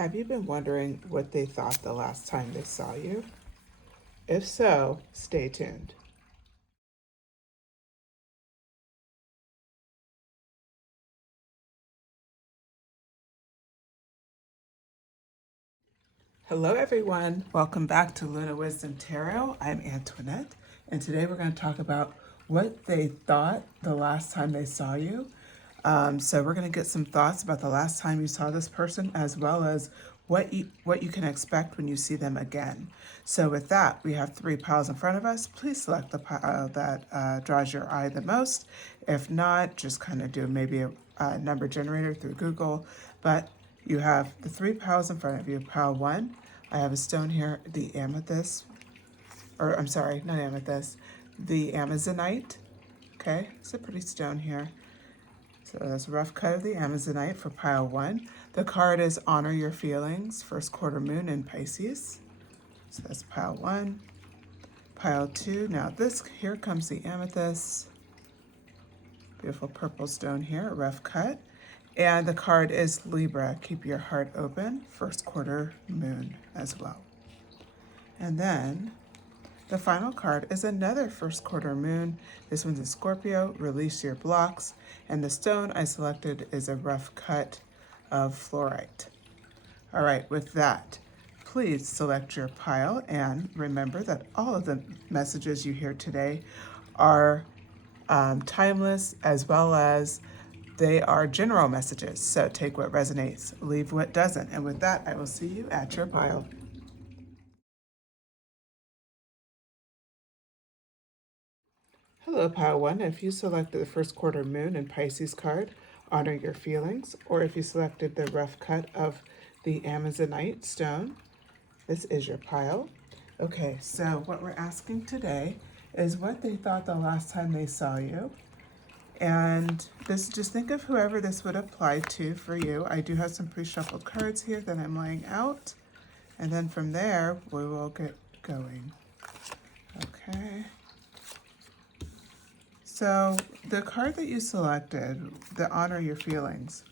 Have you been wondering what they thought the last time they saw you? If so, stay tuned. Hello, everyone. Welcome back to Luna Wisdom Tarot. I'm Antoinette, and today we're going to talk about what they thought the last time they saw you. So we're going to get some thoughts about the last time you saw this person, as well as what you can expect when you see them again. So with that, we have 3 piles in front of us. Please select the pile that draws your eye the most. If not, just kind of do maybe a number generator through Google. But you have the 3 piles in front of you. Pile 1, I have a stone here, the amethyst, or I'm sorry, not amethyst, the amazonite. Okay, it's a pretty stone here. So that's a rough cut of the amazonite for pile 1. The card is Honor Your Feelings, first quarter moon in Pisces. So that's pile 1. Pile 2, now here comes the amethyst. Beautiful purple stone here, a rough cut. And the card is Libra, keep your heart open, first quarter moon as well. And then the final card is another first quarter moon. This one's in Scorpio, release your blocks. And the stone I selected is a rough cut of fluorite. All right, with that, please select your pile and remember that all of the messages you hear today are timeless, as well as they are general messages. So take what resonates, leave what doesn't. And with that, I will see you at your pile. Hello, pile 1. If you selected the first quarter moon and Pisces card, honor your feelings. Or if you selected the rough cut of the amazonite stone, this is your pile. Okay, so what we're asking today is what they thought the last time they saw you. And just think of whoever this would apply to for you. I do have some pre-shuffled cards here that I'm laying out. And then from there, we will get going. Okay. So the card that you selected, the Honor Your Feelings,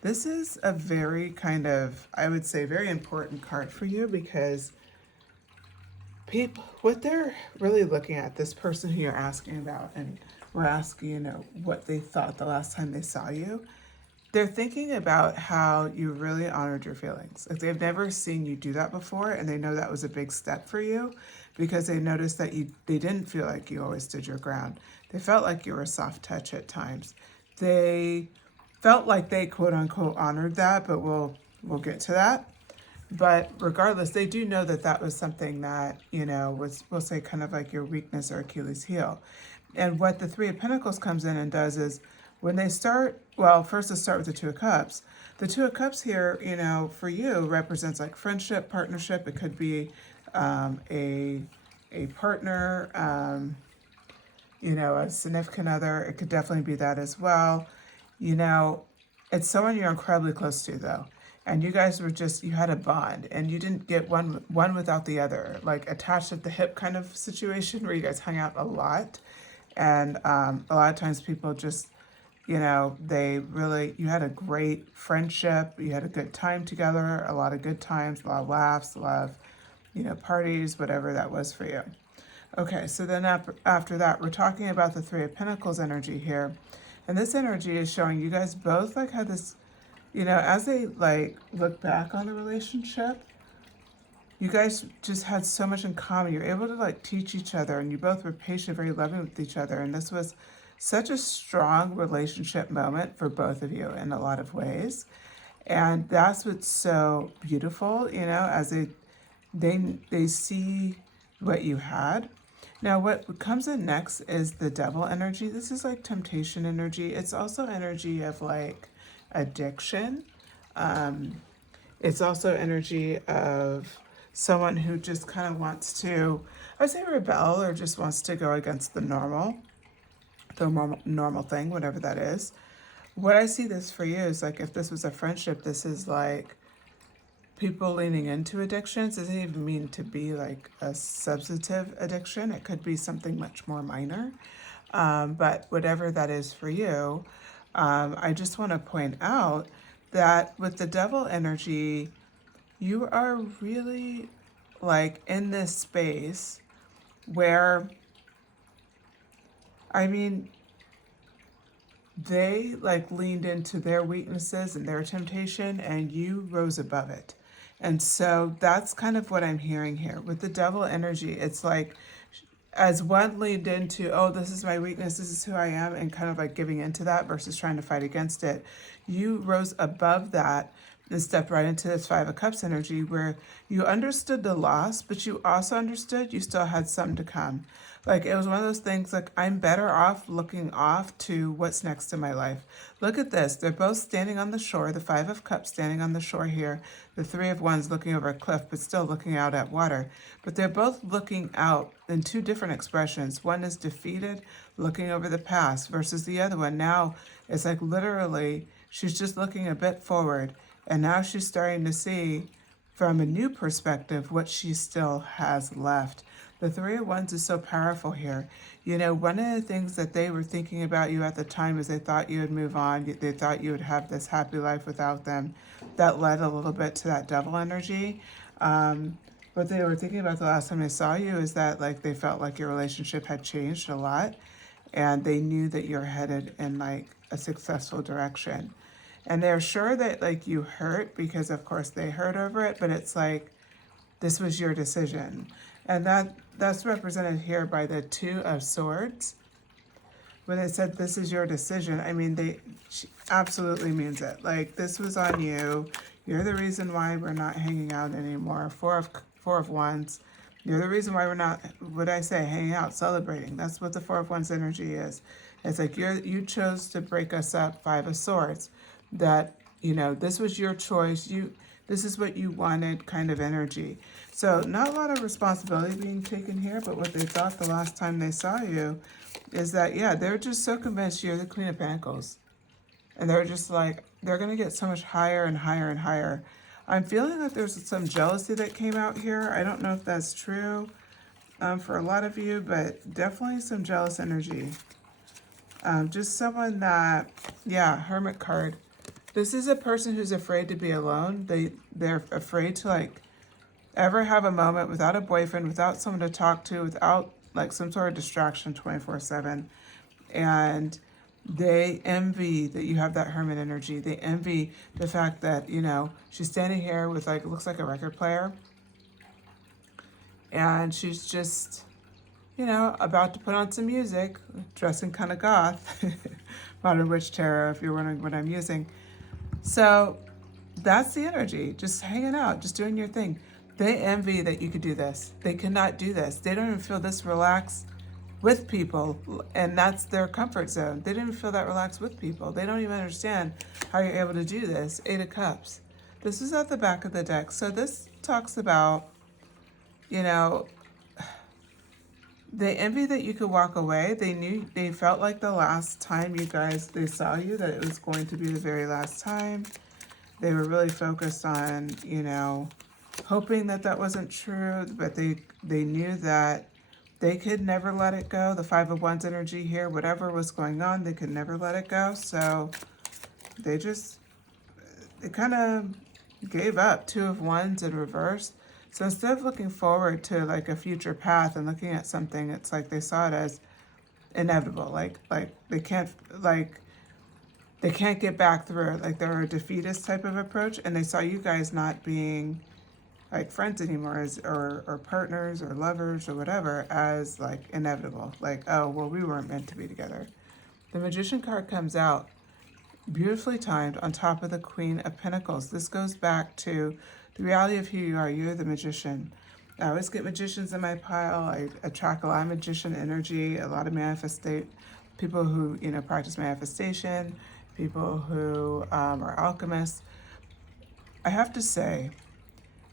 this is a very kind of, I would say, very important card for you, because people, what they're really looking at, this person who you're asking about, and we're asking, what they thought the last time they saw you, they're thinking about how you really honored your feelings. Like, they've never seen you do that before, and they know that was a big step for you, because they noticed that they didn't feel like you always stood your ground. They felt like you were a soft touch at times. They felt like they quote unquote honored that, but we'll get to that. But regardless, they do know that that was something that, was, we'll say, kind of like your weakness or Achilles heel. And what the 3 of Pentacles comes in and does is, when they start, well, first let's start with the 2 of Cups. The 2 of Cups here, for you represents like friendship, partnership. It could be a partner, a significant other. It could definitely be that as well. It's someone you're incredibly close to, though. And you guys were you had a bond, and you didn't get one without the other, like attached at the hip kind of situation where you guys hung out a lot. And a lot of times people just, you had a great friendship, you had a good time together, a lot of good times, a lot of laughs, a lot of, parties, whatever that was for you. Okay, so then after that, we're talking about the 3 of Pentacles energy here. And this energy is showing you guys both had this, as they look back on the relationship, you guys just had so much in common. You're able to teach each other, and you both were patient, very loving with each other. And this was such a strong relationship moment for both of you in a lot of ways. And that's what's so beautiful, as they see what you had. Now, what comes in next is the Devil energy. This is like temptation energy. It's also energy of addiction. It's also energy of someone who just kind of wants to, I would say, rebel, or just wants to go against the normal thing, whatever that is. What I see this for you is if this was a friendship, this is people leaning into addictions. It doesn't even mean to be a substantive addiction. It could be something much more minor. But whatever that is for you, I just want to point out that with the devil energy, you are really like in this space where, I mean, they like leaned into their weaknesses and their temptation, and you rose above it. And so that's kind of what I'm hearing here with the devil energy. It's like, as one leaned into, oh, this is my weakness, this is who I am, and kind of like giving into that versus trying to fight against it, you rose above that and stepped right into this Five of Cups energy where you understood the loss, but you also understood you still had something to come. Like it was one of those things like, I'm better off looking off to what's next in my life. Look at this. They're both standing on the shore. The Five of Cups standing on the shore here. The Three of Wands looking over a cliff, but still looking out at water. But they're both looking out in two different expressions. One is defeated, looking over the past, versus the other one now is like literally she's just looking a bit forward. And now she's starting to see from a new perspective what she still has left. The Three of Wands is so powerful here. You know, one of the things that they were thinking about you at the time is they thought you would move on. They thought you would have this happy life without them. That led a little bit to that devil energy. What they were thinking about the last time they saw you is that like they felt like your relationship had changed a lot, and they knew that you're headed in like a successful direction. And they're sure that like you hurt because of course they hurt over it, but it's like this was your decision. And that's represented here by the Two of Swords. When they said this is your decision, I mean, she absolutely means it. Like, this was on you. You're the reason why we're not hanging out anymore. Four of Wands. You're the reason why we're not, what I say, hanging out, celebrating. That's what the Four of Wands energy is. It's like you chose to break us up. Five of Swords. That, you know, this was your choice. This is what you wanted kind of energy. So not a lot of responsibility being taken here, but what they thought the last time they saw you is that, yeah, they're just so convinced you're the Queen of Pentacles. And they're just like, they're going to get so much higher and higher and higher. I'm feeling that there's some jealousy that came out here. I don't know if that's true for a lot of you, but definitely some jealous energy. Just someone that, yeah, Hermit card. This is a person who's afraid to be alone. They're afraid to like ever have a moment without a boyfriend, without someone to talk to, without like some sort of distraction 24/7. And they envy that you have that hermit energy. They envy the fact that, you know, she's standing here with like, looks like a record player. And she's just, you know, about to put on some music, dressing kind of goth. Modern Witch Tarot, if you're wondering what I'm using. So that's the energy, just hanging out, just doing your thing. They envy that you could do this. They cannot do this. They don't even feel this relaxed with people, and that's their comfort zone. They didn't feel that relaxed with people. They don't even understand how you're able to do this. Eight of Cups. This is at the back of the deck. So this talks about, you know, they envy that you could walk away. They felt like the last time they saw you, that it was going to be the very last time. They were really focused on, you know, hoping that that wasn't true, but they knew that they could never let it go. The Five of Wands energy here, whatever was going on, they could never let it go. So they kind of gave up. Two of Wands in reverse. So instead of looking forward to like a future path and looking at something, it's like they saw it as inevitable. Like they can't get back through it. Like they're a defeatist type of approach, and they saw you guys not being like friends anymore, or partners or lovers or whatever, as like inevitable. Like, oh well, we weren't meant to be together. The Magician card comes out, beautifully timed, on top of the Queen of Pentacles. This goes back to the reality of who you are. You're the magician. I always get magicians in my pile. I attract a lot of magician energy, a lot of people who, you know, practice manifestation, people who are alchemists. I have to say,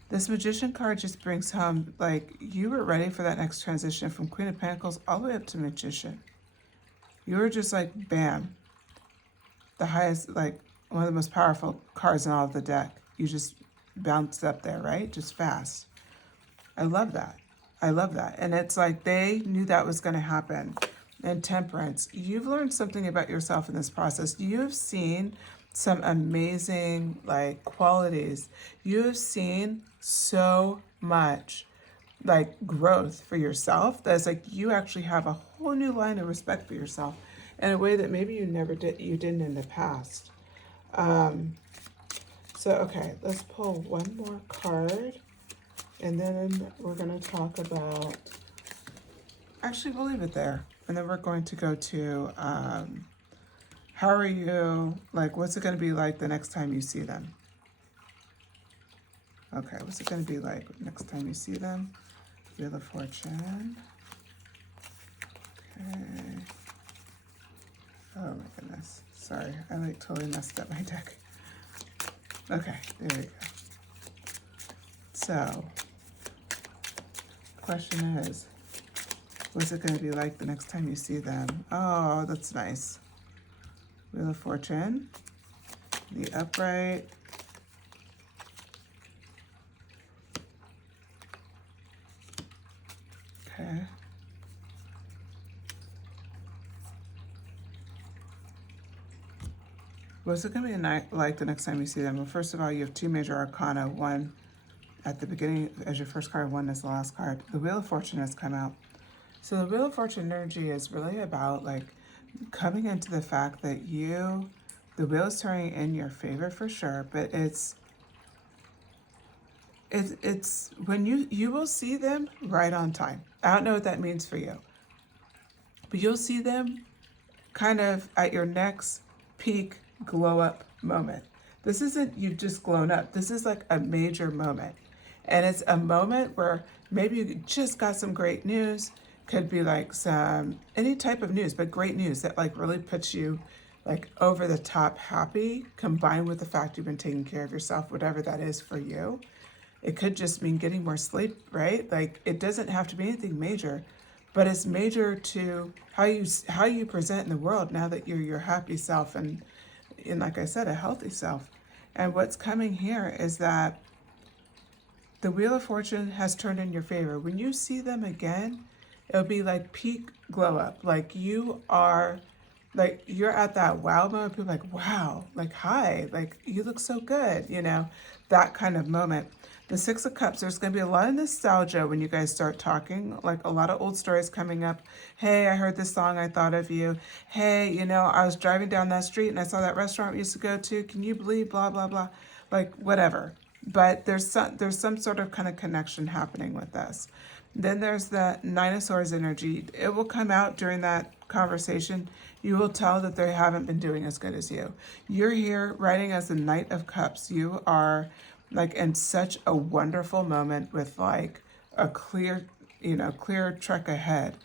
this Magician card just brings home, like, you were ready for that next transition from Queen of Pentacles all the way up to Magician. You were just like, bam, the highest, like, one of the most powerful cards in all of the deck. You just bounced up there, right? Just fast. I love that. I love that. And it's like they knew that was going to happen. And Temperance, you've learned something about yourself in this process. You have seen some amazing like qualities. You have seen so much like growth for yourself that's like you actually have a whole new line of respect for yourself in a way that maybe you didn't in the past. So okay, let's pull one more card, and then we're going to talk about, actually we'll leave it there, and then we're going to go to how are you, like what's it going to be like the next time you see them? Okay, what's it going to be like next time you see them? Wheel of Fortune. Okay. Oh my goodness. Sorry, I like totally messed up my deck. Okay, there we go. So, question is, what's it going to be like the next time you see them? Oh, that's nice. Wheel of Fortune. The upright. Okay. What's it going to be like the next time you see them? Well, first of all, you have two major arcana. One at the beginning as your first card, one as the last card. The Wheel of Fortune has come out. So the Wheel of Fortune energy is really about like coming into the fact that the wheel is turning in your favor for sure, but it's when you will see them right on time. I don't know what that means for you, but you'll see them kind of at your next peak glow up moment. This isn't you've just glown up. This is like a major moment. And it's a moment where maybe you just got some great news. Could be like some, any type of news, but great news that like really puts you like over the top happy, combined with the fact you've been taking care of yourself, whatever that is for you. It could just mean getting more sleep, right? Like it doesn't have to be anything major, but it's major to how you present in the world now that you're your happy self and like I said, a healthy self. And what's coming here is that the Wheel of Fortune has turned in your favor. When you see them again, it'll be like peak glow up. Like you are, like you're at that wow moment. People are like, wow, like hi, like you look so good, that kind of moment. The Six of Cups, there's going to be a lot of nostalgia when you guys start talking, like a lot of old stories coming up. Hey, I heard this song, I thought of you. Hey, I was driving down that street and I saw that restaurant we used to go to. Can you believe blah, blah, blah, like whatever. But there's some sort of kind of connection happening with this. Then there's the Nine of Swords energy. It will come out during that conversation. You will tell that they haven't been doing as good as you. You're here writing as the Knight of Cups. You are like in such a wonderful moment with like a clear trek ahead.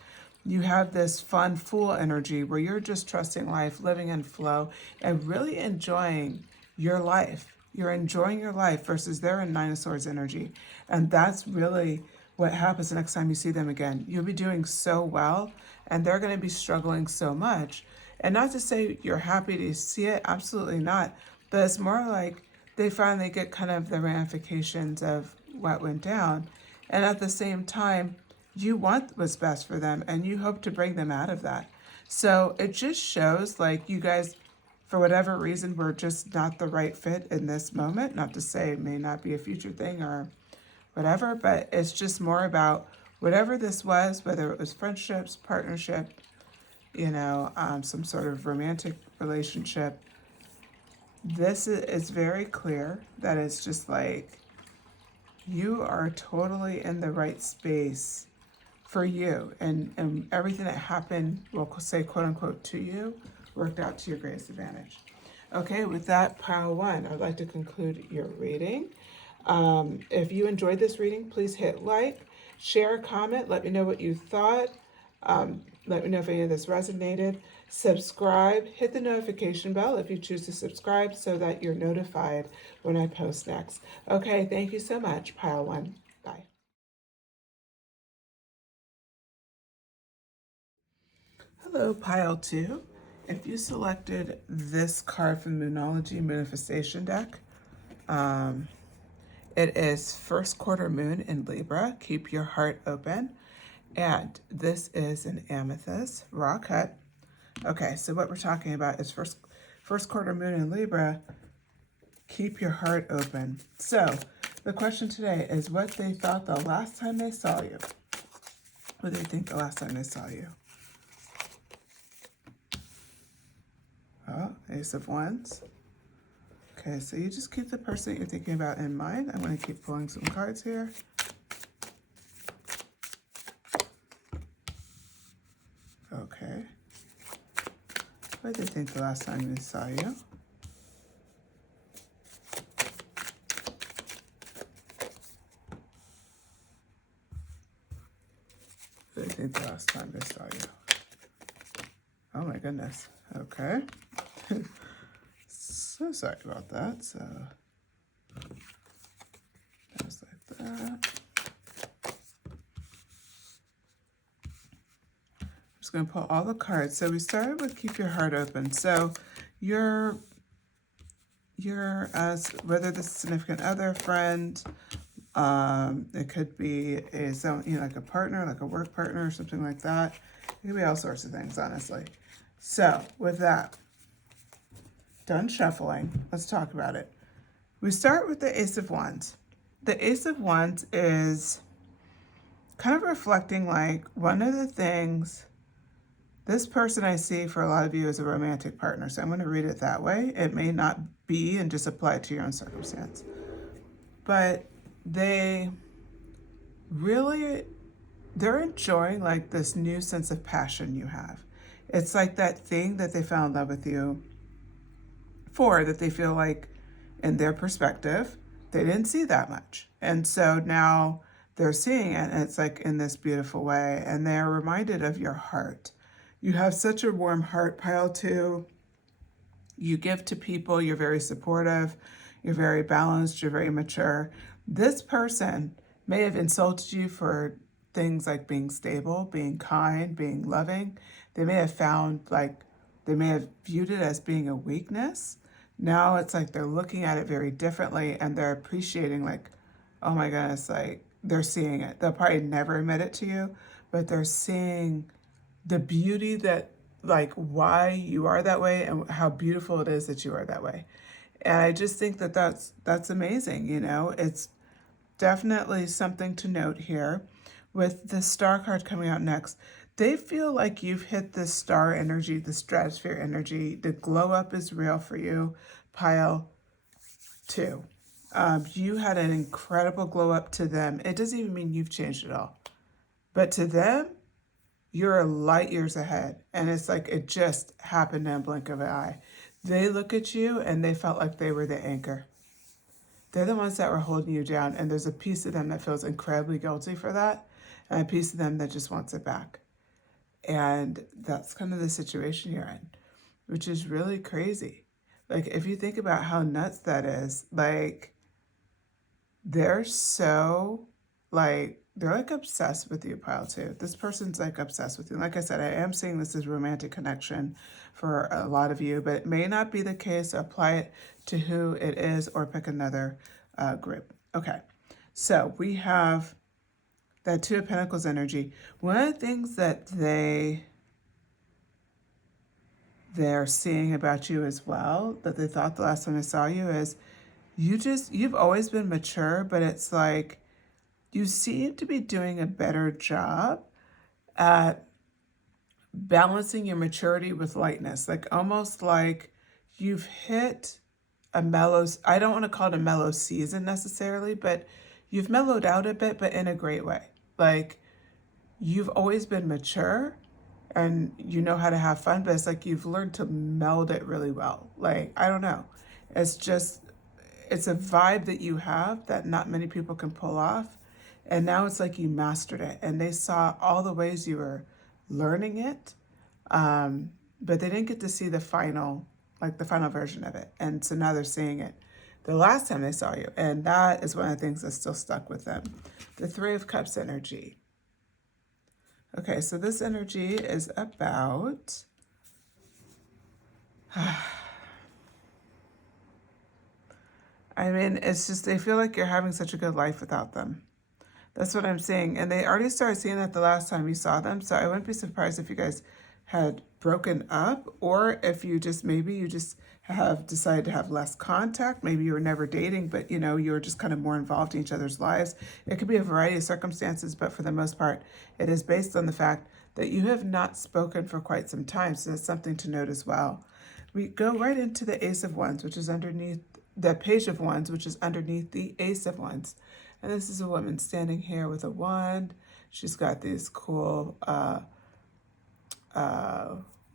You have this fun, fool energy where you're just trusting life, living in flow, and really enjoying your life. You're enjoying your life versus they're in Nine of Swords energy. And that's really what happens the next time you see them again. You'll be doing so well, and they're going to be struggling so much. And not to say you're happy to see it, absolutely not. But it's more like they finally get kind of the ramifications of what went down. And at the same time, you want what's best for them, and you hope to bring them out of that. So it just shows like you guys, for whatever reason, were just not the right fit in this moment. Not to say it may not be a future thing or whatever, but it's just more about whatever this was, whether it was friendships, partnership, some sort of romantic relationship. This is very clear that it's just like you are totally in the right space for you, and everything that happened, we'll say quote unquote to you, worked out to your greatest advantage. Okay, with that, pile one, I'd like to conclude your reading. If you enjoyed this reading, please hit like, share, comment, let me know what you thought. Let me know if any of this resonated. Subscribe, hit the notification bell if you choose to subscribe so that you're notified when I post next. Okay, thank you so much, pile one. Bye. Hello, pile two. If you selected this card from the Moonology Manifestation deck, it is first quarter moon in Libra. Keep your heart open. And this is an amethyst raw cut. Okay, so what we're talking about is first quarter moon in Libra, keep your heart open. So the question today is what they thought the last time they saw you. What do they think the last time they saw you? Oh, Ace of Wands. Okay, so you just keep the person that you're thinking about in mind. I'm going to keep pulling some cards here. Okay. What did they think the last time they saw you? What did they think the last time they saw you? Oh my goodness. Okay. So sorry about that. So just like that. I'm just going to pull all the cards. So we started with keep your heart open. So you're as whether this is a significant other, friend, it could be like a partner, like a work partner or something like that. It could be all sorts of things, honestly. So with that, done shuffling, let's talk about it. We start with the Ace of Wands. The Ace of Wands is kind of reflecting like one of the things, this person I see for a lot of you is a romantic partner. So I'm going to read it that way. It may not be and just apply to your own circumstance. But they're enjoying like this new sense of passion you have. It's like that thing that they fell in love with you for, that they feel like in their perspective, they didn't see that much. And so now they're seeing it, and it's like in this beautiful way, and they're reminded of your heart. You have such a warm heart, pile 2. You give to people, you're very supportive, you're very balanced, you're very mature. This person may have insulted you for things like being stable, being kind, being loving. They may have viewed it as being a weakness. Now it's like they're looking at it very differently, and they're appreciating like, oh my goodness, like they're seeing it. They'll probably never admit it to you, but they're seeing the beauty that, like, why you are that way and how beautiful it is that you are that way. And I just think that that's amazing. It's definitely something to note here. With the Star card coming out next, they feel like you've hit the star energy, the stratosphere energy. The glow up is real for you. Pile 2. You had an incredible glow up to them. It doesn't even mean you've changed at all. But to them, you're light years ahead. And it's like it just happened in a blink of an eye. They look at you and they felt like they were the anchor. They're the ones that were holding you down. And there's a piece of them that feels incredibly guilty for that. And a piece of them that just wants it back. And that's kind of the situation you're in, which is really crazy. Like, if you think about how nuts that is, like, they're like obsessed with you, pile 2. This person's like obsessed with you. Like I said, I am seeing this as romantic connection for a lot of you, but it may not be the case. Apply it to who it is or pick another group. Okay, so we have that 2 of Pentacles energy. One of the things that they're seeing about you as well, that they thought the last time they saw you, is you've always been mature, but it's like you seem to be doing a better job at balancing your maturity with lightness. Like almost like you've hit a mellow, I don't want to call it a mellow season necessarily, but you've mellowed out a bit, but in a great way. Like you've always been mature and you know how to have fun, but it's like you've learned to meld it really well. Like, I don't know. It's a vibe that you have that not many people can pull off. And now it's like you mastered it. And they saw all the ways you were learning it, but they didn't get to see the final version of it. And so now they're seeing it the last time they saw you. And that is one of the things that's still stuck with them. The 3 of Cups energy. Okay, so this energy is about I mean, it's just they feel like you're having such a good life without them. That's what I'm seeing. And they already started seeing that the last time you saw them. So I wouldn't be surprised if you guys had broken up, or if you just, maybe you just have decided to have less contact. Maybe you were never dating, but you know, you were just kind of more involved in each other's lives. It could be a variety of circumstances, but for the most part, it is based on the fact that you have not spoken for quite some time. So that's something to note as well. We go right into the Ace of Wands, which is underneath the Page of Wands, which is underneath the Ace of Wands. And this is a woman standing here with a wand. She's got these cool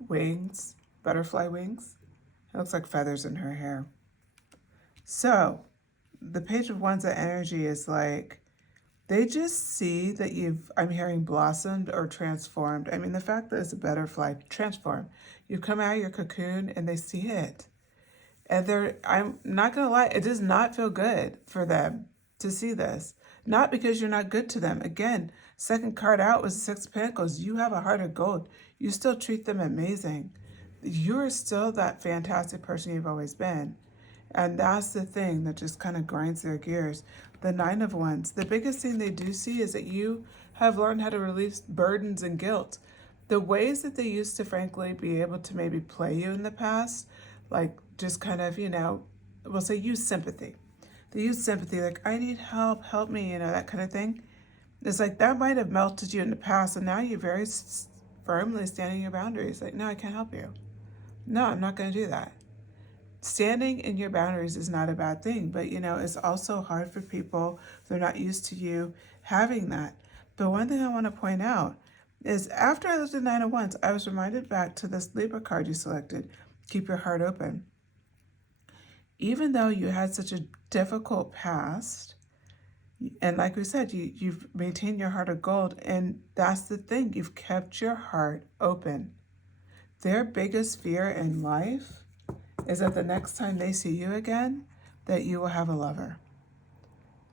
wings, butterfly wings. It looks like feathers in her hair. So the Page of Wands, that energy is like, they just see that I'm hearing blossomed or transformed. I mean, the fact that it's a butterfly transformed. You come out of your cocoon and they see it. And I'm not going to lie, it does not feel good for them to see this. Not because you're not good to them. Again, second card out was the Six of Pentacles. You have a heart of gold. You still treat them amazing. You're still that fantastic person you've always been. And that's the thing that just kind of grinds their gears. The Nine of Wands. The biggest thing they do see is that you have learned how to release burdens and guilt. The ways that they used to, frankly, be able to maybe play you in the past, like just kind of, you know, we'll say use sympathy. They use sympathy, like, I need help me, you know, that kind of thing. It's like that might have melted you in the past, and now you're very firmly standing your boundaries. Like, no, I can't help you. No, I'm not going to do that. Standing in your boundaries is not a bad thing, but, you know, it's also hard for people. They're not used to you having that. But one thing I want to point out is after I looked at Nine of Wands, I was reminded back to this Libra card you selected, keep your heart open. Even though you had such a difficult past, and like we said, you've maintained your heart of gold, and that's the thing, you've kept your heart open. Their biggest fear in life is that the next time they see you again, that you will have a lover.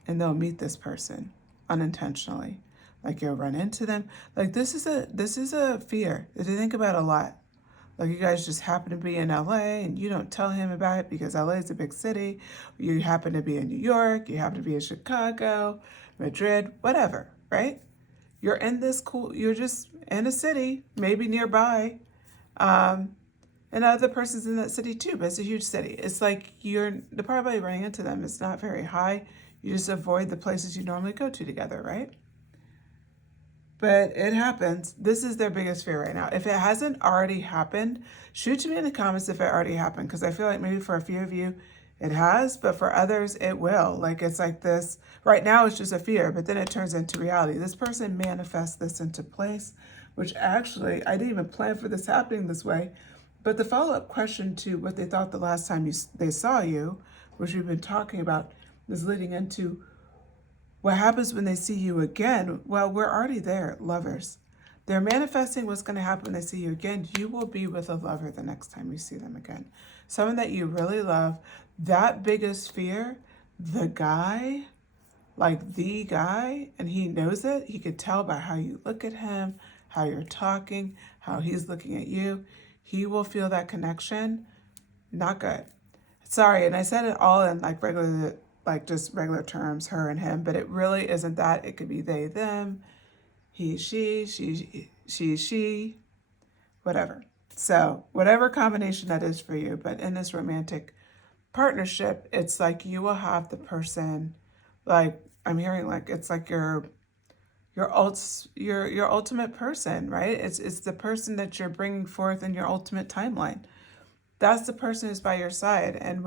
And they'll meet this person unintentionally. Like you'll run into them. Like this is a fear that they think about a lot. Like you guys just happen to be in LA and you don't tell him about it because LA is a big city. You happen to be in New York, you happen to be in Chicago, Madrid, whatever, right? You're in this you're just in a city, maybe nearby. And other person's in that city too, but it's a huge city. It's like the probability of running into them is not very high. You just avoid the places you normally go to together, right? But it happens. This is their biggest fear right now. If it hasn't already happened, shoot to me in the comments if it already happened, because I feel like maybe for a few of you it has, but for others it will. Like it's like this, right now it's just a fear, but then it turns into reality. This person manifests this into place, which actually, I didn't even plan for this happening this way, but the follow-up question to what they thought the last time they saw you, which we've been talking about, is leading into what happens when they see you again. Well, we're already there, lovers. They're manifesting what's going to happen when they see you again. You will be with a lover the next time you see them again. Someone that you really love. That biggest fear, the guy, like the guy, and he knows it. He could tell by how you look at him, how you're talking, how he's looking at you. He will feel that connection. Not good. Sorry, and I said it all in like just regular terms, her and him, but it really isn't that. It could be they, them, he, she, whatever. So whatever combination that is for you, but in this romantic partnership, it's like you will have the person, like I'm hearing, like it's like your ultimate person, right? It's the person that you're bringing forth in your ultimate timeline. That's the person who's by your side. And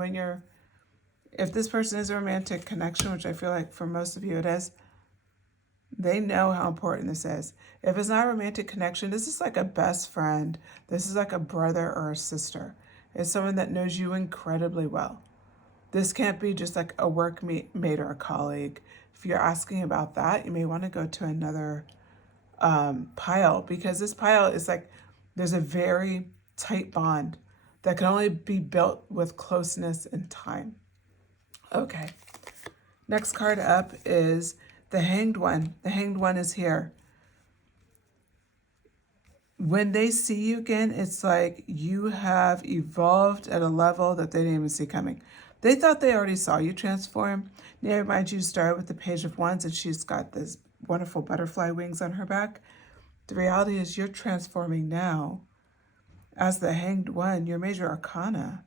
if this person is a romantic connection, which I feel like for most of you it is, they know how important this is. If it's not a romantic connection, this is like a best friend. This is like a brother or a sister. It's someone that knows you incredibly well. This can't be just like a workmate or a colleague. If you're asking about that, you may want to go to another pile, because this pile is like, there's a very tight bond that can only be built with closeness and time. Okay, next card up is the Hanged One. The Hanged One is here. When they see you again, it's like you have evolved at a level that they didn't even see coming. They thought they already saw you transform. Now, I remind you to start with the Page of Wands, and she's got this wonderful butterfly wings on her back. The reality is you're transforming now as the Hanged One, your major arcana.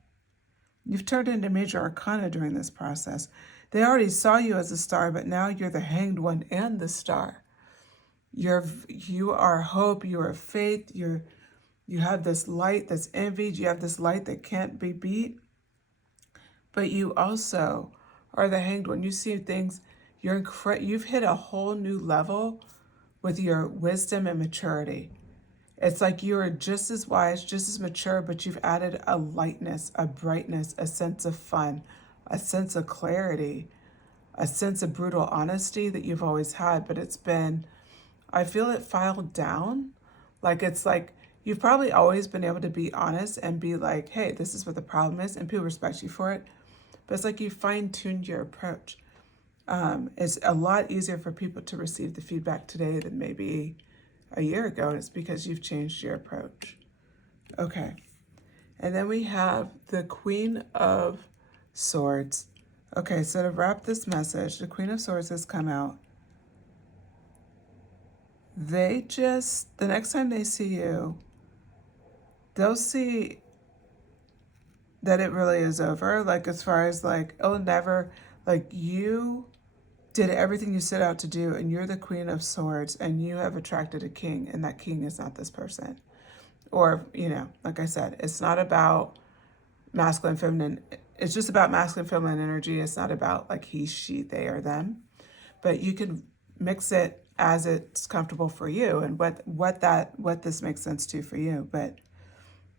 You've turned into major arcana during this process. They already saw you as a star, but now you're the Hanged One and the star. You are hope, you are faith, you have this light that's envied, you have this light that can't be beat, but you also are the Hanged One. You see things, you've hit a whole new level with your wisdom and maturity. It's like you are just as wise, just as mature, but you've added a lightness, a brightness, a sense of fun, a sense of clarity, a sense of brutal honesty that you've always had, but it's been, I feel it filed down. It's like you've probably always been able to be honest and be like, hey, this is what the problem is, and people respect you for it. But it's like you fine-tuned your approach. It's a lot easier for people to receive the feedback today than maybe a year ago, and it's because you've changed your approach. Okay. And then we have the Queen of Swords. Okay, so to wrap this message, the Queen of Swords has come out. The next time they see you, they'll see that it really is over. As far as it'll never, you did everything you set out to do, and you're the Queen of Swords, and you have attracted a king, and that king is not this person. Or, like I said, it's not about masculine, feminine. It's just about masculine, feminine energy. It's not about he, she, they, or them. But you can mix it as it's comfortable for you and what this makes sense to for you. But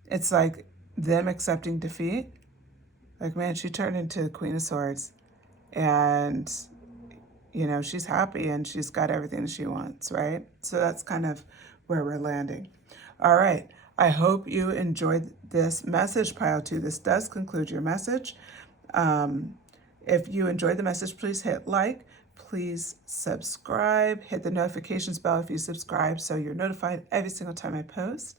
it's like them accepting defeat. Man, she turned into the Queen of Swords, and she's happy and she's got everything she wants, right? So that's kind of where we're landing. All right. I hope you enjoyed this message, Pile 2. This does conclude your message. If you enjoyed the message, please hit like. Please subscribe. Hit the notifications bell if you subscribe so you're notified every single time I post.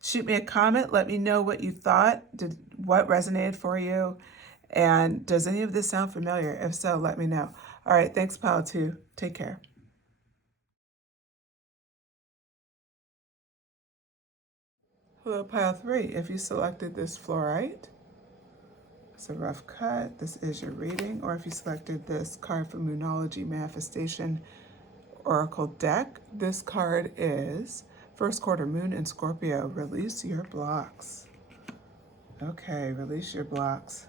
Shoot me a comment. Let me know what you thought. What resonated for you? And does any of this sound familiar? If so, let me know. All right. Thanks, Pile 2. Take care. Hello, Pile 3. If you selected this fluorite, it's a rough cut. This is your reading. Or if you selected this card from Moonology Manifestation Oracle deck, this card is First Quarter Moon in Scorpio. Release your blocks. Okay, release your blocks.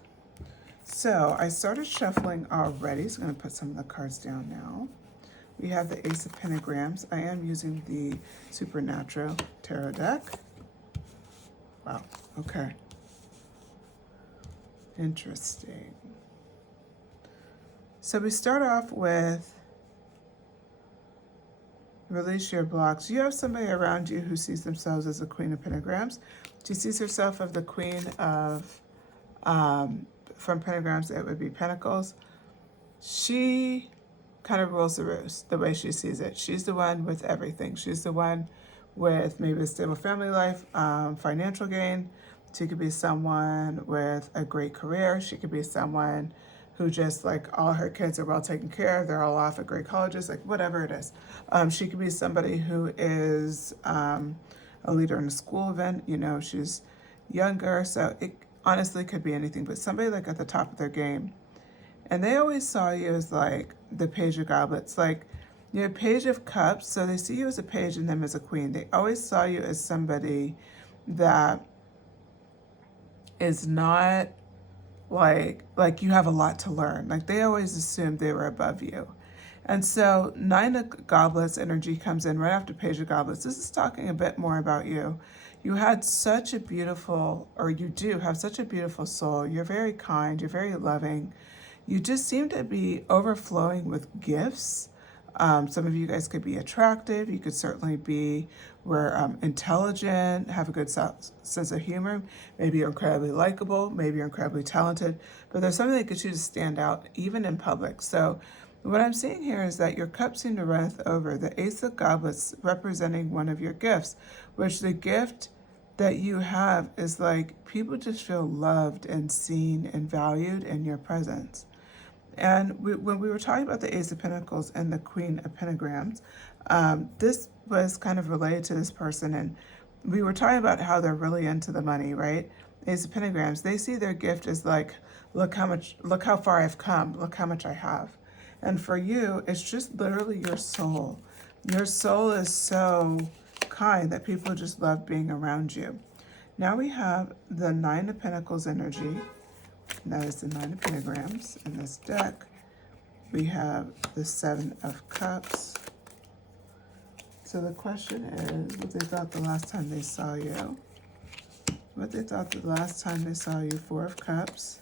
So I started shuffling already, so I'm going to put some of the cards down now. We have the Ace of Pentagrams. I am using the Supernatural Tarot deck. Wow, okay. Interesting. So we start off with release your blocks. You have somebody around you who sees themselves as a Queen of Pentagrams. She sees herself as the Queen of, from Pentagrams, it would be Pentacles. She kind of rules the roost the way she sees it. She's the one with everything. She's the one with maybe a stable family life, financial gain. She could be someone with a great career. She could be someone who just all her kids are well taken care of. They're all off at great colleges, whatever it is. She could be somebody who is a leader in a school event. She's younger. So it honestly could be anything, but somebody at the top of their game. And they always saw you as the Page of Goblets, Page of Cups. So they see you as a page and them as a queen. They always saw you as somebody that is not you have a lot to learn. They always assumed they were above you. And so Nine of Goblets energy comes in right after Page of Goblets. This is talking a bit more about you. You had such a beautiful, or you do have such a beautiful soul. You're very kind. You're very loving. You just seem to be overflowing with gifts. Some of you guys could be attractive. You could certainly be intelligent, have a good sense of humor. Maybe you're incredibly likable. Maybe you're incredibly talented. But there's something that gets you to stand out, even in public. So what I'm seeing here is that your cups seem to runneth over. The Ace of Goblets representing one of your gifts, which the gift that you have is people just feel loved and seen and valued in your presence. And when we were talking about the Ace of Pentacles and the Queen of Pentagrams, this was kind of related to this person, and we were talking about how they're really into the money, right? Ace of Pentagrams, they see their gift as like, look how far I've come, look how much I have. And for you, it's just literally your soul. Your soul is so kind that people just love being around you. Now we have the Nine of Pentacles energy. That is the Nine of Pentagrams in this deck. We have the Seven of Cups. So the question is what they thought the last time they saw you. What they thought the last time they saw you. Four of Cups.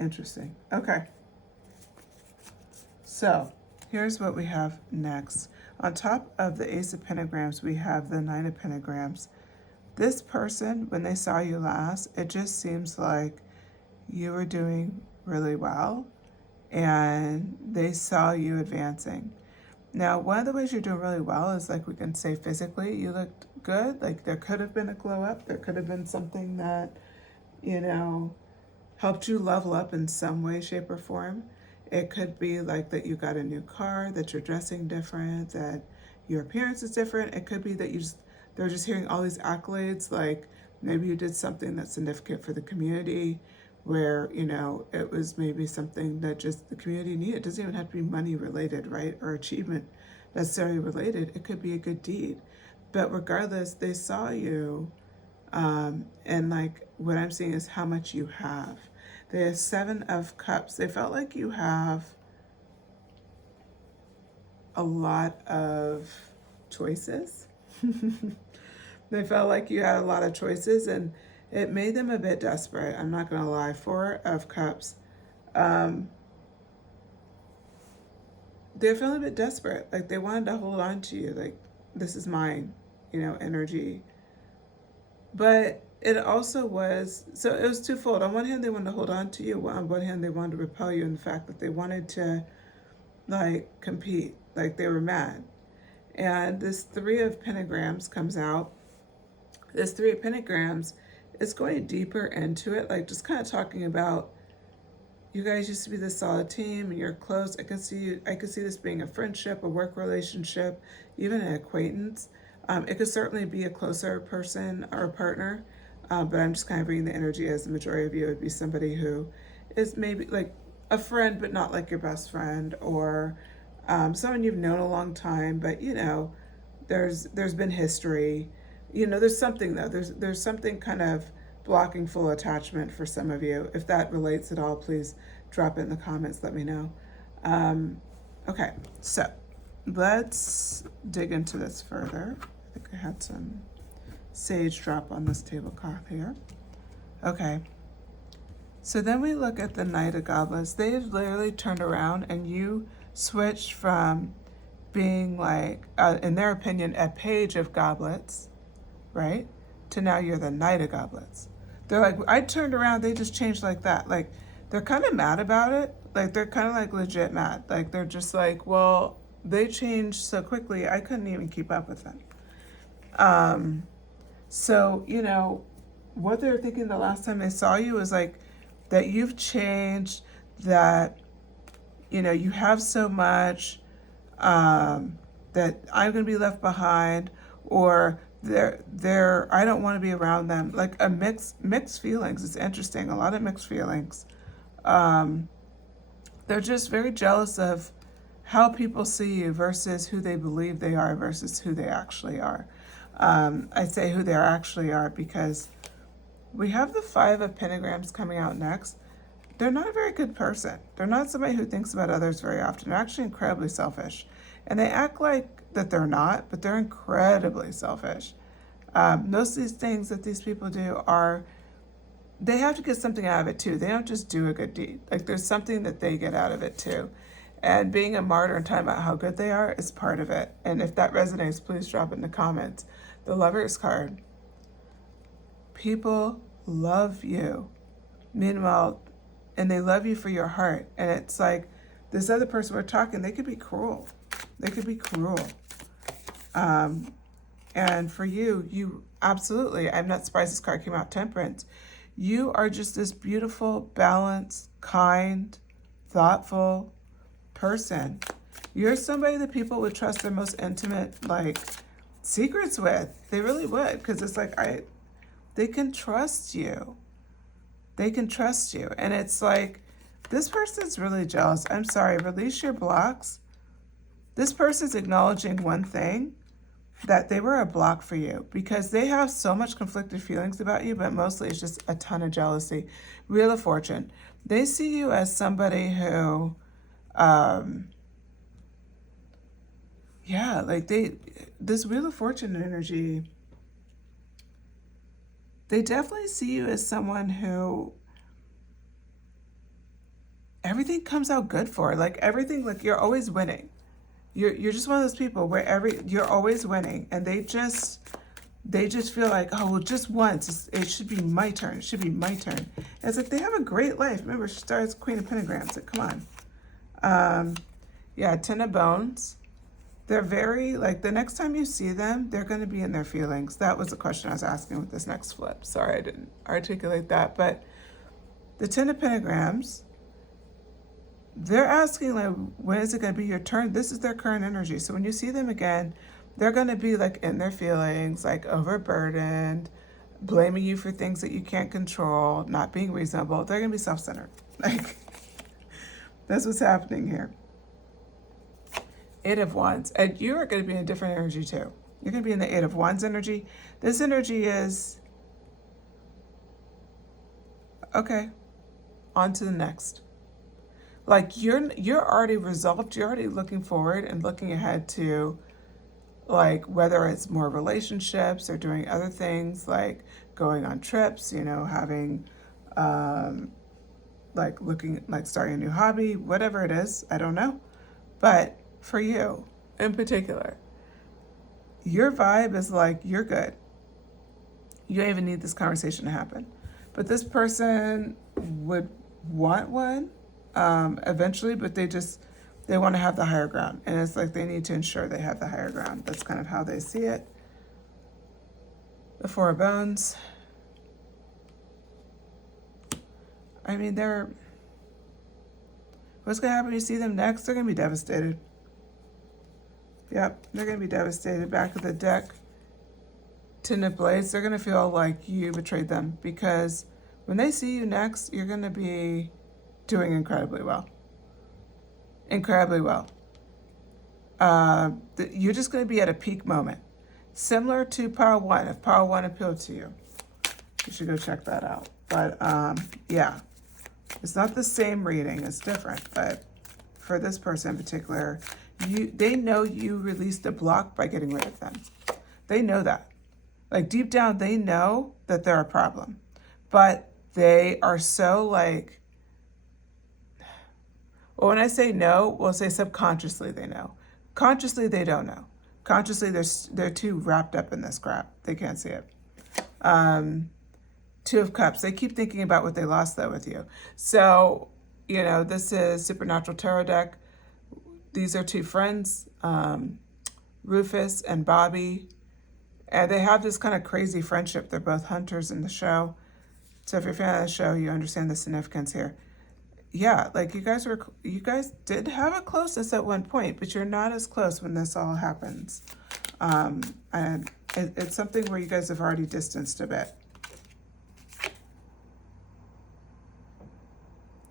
Interesting. Okay. So here's what we have next. On top of the Ace of Pentagrams, we have the Nine of Pentagrams. This person, when they saw you last, it just seems like you were doing really well and they saw you advancing. Now, one of the ways you're doing really well is, like, we can say physically, you looked good. Like, there could have been a glow up. There could have been something that, you know, helped you level up in some way, shape, or form. It could be like that you got a new car, that you're dressing different, that your appearance is different. It could be that they're just hearing all these accolades, like maybe you did something that's significant for the community where, you know, it was maybe something that just the community needed. It doesn't even have to be money related, right? Or achievement necessarily related. It could be a good deed. But regardless, they saw you, and like what I'm seeing is how much you have. The Seven of Cups, they felt like you have a lot of choices. They felt like you had a lot of choices and it made them a bit desperate. I'm not going to lie. Four of Cups. They're feeling a bit desperate. Like they wanted to hold on to you. Like, this is mine, you know, energy. But it also was, so it was twofold. On one hand, they wanted to hold on to you. On one hand, they wanted to repel you in the fact that they wanted to, like, compete. Like, they were mad. And this Three of Pentagrams comes out. This Three of Pentagrams is going deeper into it, like just kind of talking about you guys used to be this solid team and you're close. I could see this being a friendship, a work relationship, even an acquaintance. It could certainly be a closer person or a partner. But I'm just kind of reading the energy as the majority of you would be somebody who is maybe like a friend, but not like your best friend, or someone you've known a long time, but you know, there's been history. You know, there's something though. There's something kind of blocking full attachment for some of you. If that relates at all, please drop it in the comments. Let me know. Okay, so let's dig into this further. I think I had some sage drop on this tablecloth here. Okay. So then we look at the Knight of Goblets. They have literally turned around and you switched from being like, in their opinion, a page of goblets, right? To now you're the Knight of Goblets. They're like, I turned around, they just changed like that. Like, they're kind of mad about it. Like, they're kind of like legit mad. Like, they're just like, well, they changed so quickly, I couldn't even keep up with them. So, you know, what they're thinking the last time they saw you is like that you've changed, that, you know, you have so much, that I'm going to be left behind, or I don't want to be around them. Like a mixed feelings. It's interesting. A lot of mixed feelings. They're just very jealous of how people see you versus who they believe they are versus who they actually are. I say who they actually are because we have the Five of Pentagrams coming out next. They're not a very good person. They're not somebody who thinks about others very often. They're actually incredibly selfish. And they act like that they're not, but they're incredibly selfish. Most of these things that these people do are, they have to get something out of it too. They don't just do a good deed. Like there's something that they get out of it too. And being a martyr and talking about how good they are is part of it. And if that resonates, please drop it in the comments. The Lovers card. People love you. Meanwhile, and they love you for your heart. And it's like this other person we're talking, they could be cruel. They could be cruel. And for you, you absolutely, I'm not surprised this card came out, Temperance. You are just this beautiful, balanced, kind, thoughtful person. You're somebody that people would trust their most intimate, like, secrets with. They really would, because it's like, they can trust you. They can trust you. And it's like, this person's really jealous. I'm sorry, release your blocks. This person's acknowledging one thing, that they were a block for you because they have so much conflicted feelings about you, but mostly it's just a ton of jealousy. Wheel of Fortune. They see you as somebody who, this Wheel of Fortune energy, they definitely see you as someone who everything comes out good for. Like everything, like you're always winning. You're just one of those people where you're always winning, and they just feel like, oh well, just once it should be my turn. It should be my turn. And it's like they have a great life. Remember, she starts Queen of Pentagrams. Like, come on. Yeah, Ten of Bones. They're very, like, the next time you see them, they're going to be in their feelings. That was the question I was asking with this next flip. Sorry, I didn't articulate that. But the Ten of Pentagrams, they're asking, like, when is it going to be your turn? This is their current energy. So when you see them again, they're going to be, like, in their feelings, like, overburdened, blaming you for things that you can't control, not being reasonable. They're going to be self-centered. Like, that's what's happening here. Eight of Wands. And you are going to be in a different energy, too. You're going to be in the Eight of Wands energy. This energy is, okay, on to the next. Like you're already resolved, you're already looking forward and looking ahead to, like, whether it's more relationships or doing other things like going on trips, you know, having like starting a new hobby, whatever it is, I don't know. But for you in particular, your vibe is like you're good. You don't even need this conversation to happen. But this person would want one eventually, but they want to have the higher ground. And it's like they need to ensure they have the higher ground. That's kind of how they see it. The Four of Bones. I mean, what's going to happen when you see them next? They're going to be devastated. Yep, they're going to be devastated. Back of the deck, Ten of Blades, they're going to feel like you betrayed them because when they see you next, you're going to be doing incredibly well. Incredibly well. You're just going to be at a peak moment. Similar to Power 1. If Power 1 appealed to you, you should go check that out. But yeah, it's not the same reading. It's different. But for this person in particular, they know you released a block by getting rid of them. They know that. Like deep down, they know that they're a problem. But they are so like, well, when I say no, we'll say subconsciously they know. Consciously, they don't know. Consciously, they're too wrapped up in this crap. They can't see it. Two of Cups. They keep thinking about what they lost, though, with you. So, you know, this is Supernatural Tarot deck. These are two friends, Rufus and Bobby. And they have this kind of crazy friendship. They're both hunters in the show. So if you're a fan of the show, you understand the significance here. Yeah, like you guys did have a closeness at one point, but you're not as close when this all happens. And it's something where you guys have already distanced a bit.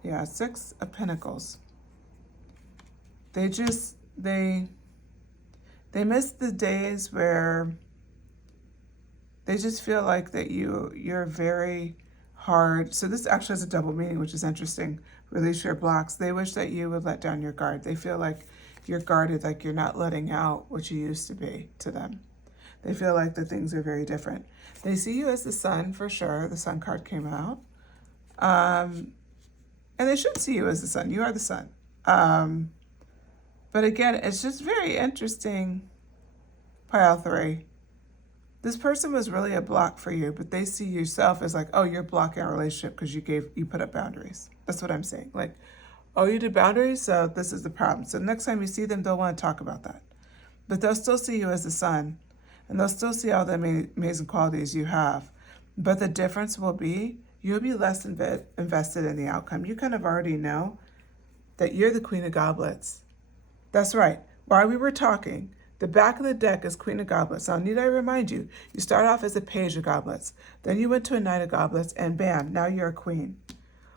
Yeah, Six of Pentacles. They miss the days where they just feel like that you're very hard. So this actually has a double meaning, which is interesting. Release your blocks. They wish that you would let down your guard. They feel like you're guarded, like you're not letting out what you used to be to them. They feel like the things are very different. They see you as the sun for sure. The sun card came out. And they should see you as the sun. You are the sun. But again, it's just very interesting. Pile 3. This person was really a block for you, but they see yourself as like, oh, you're blocking our relationship because you put up boundaries. That's what I'm saying. Like, oh, you did boundaries, so this is the problem. So next time you see them, they'll want to talk about that. but they'll still see you as the sun, and they'll still see all the amazing qualities you have. But the difference will be you'll be less invested in the outcome. You kind of already know that you're the Queen of Goblets. That's right. While we were talking, the back of the deck is Queen of Goblets. Now, need I remind you, you start off as a Page of Goblets. Then you went to a Knight of Goblets, and bam, now you're a Queen.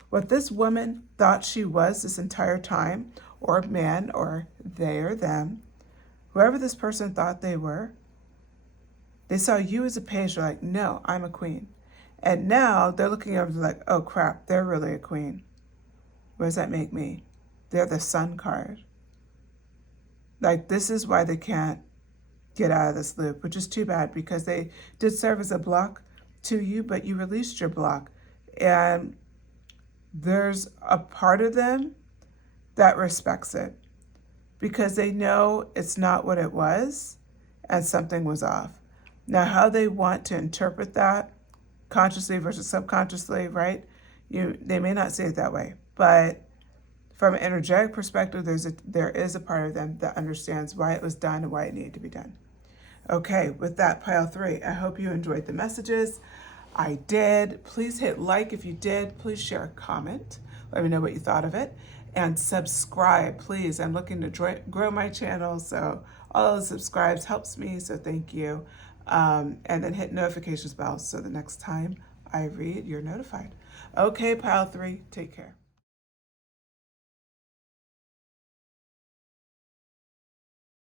What this woman thought she was this entire time, or man, or they or them, whoever this person thought they were, they saw you as a page. They're like, no, I'm a queen. And now they're looking over like, oh crap, they're really a queen. What does that make me? They're the sun card. Like, this is why they can't get out of this loop, which is too bad because they did serve as a block to you, but you released your block. And there's a part of them that respects it because they know it's not what it was and something was off. Now, how they want to interpret that, consciously versus subconsciously, right? They may not say it that way, but from an energetic perspective, there is a part of them that understands why it was done and why it needed to be done. Okay, with that, pile 3, I hope you enjoyed the messages. I did. Please hit like if you did. Please share a comment. Let me know what you thought of it. And subscribe, please. I'm looking to grow my channel, so all those subscribes helps me, so thank you. And then hit notifications bell so the next time I read, you're notified. Okay, pile 3, take care.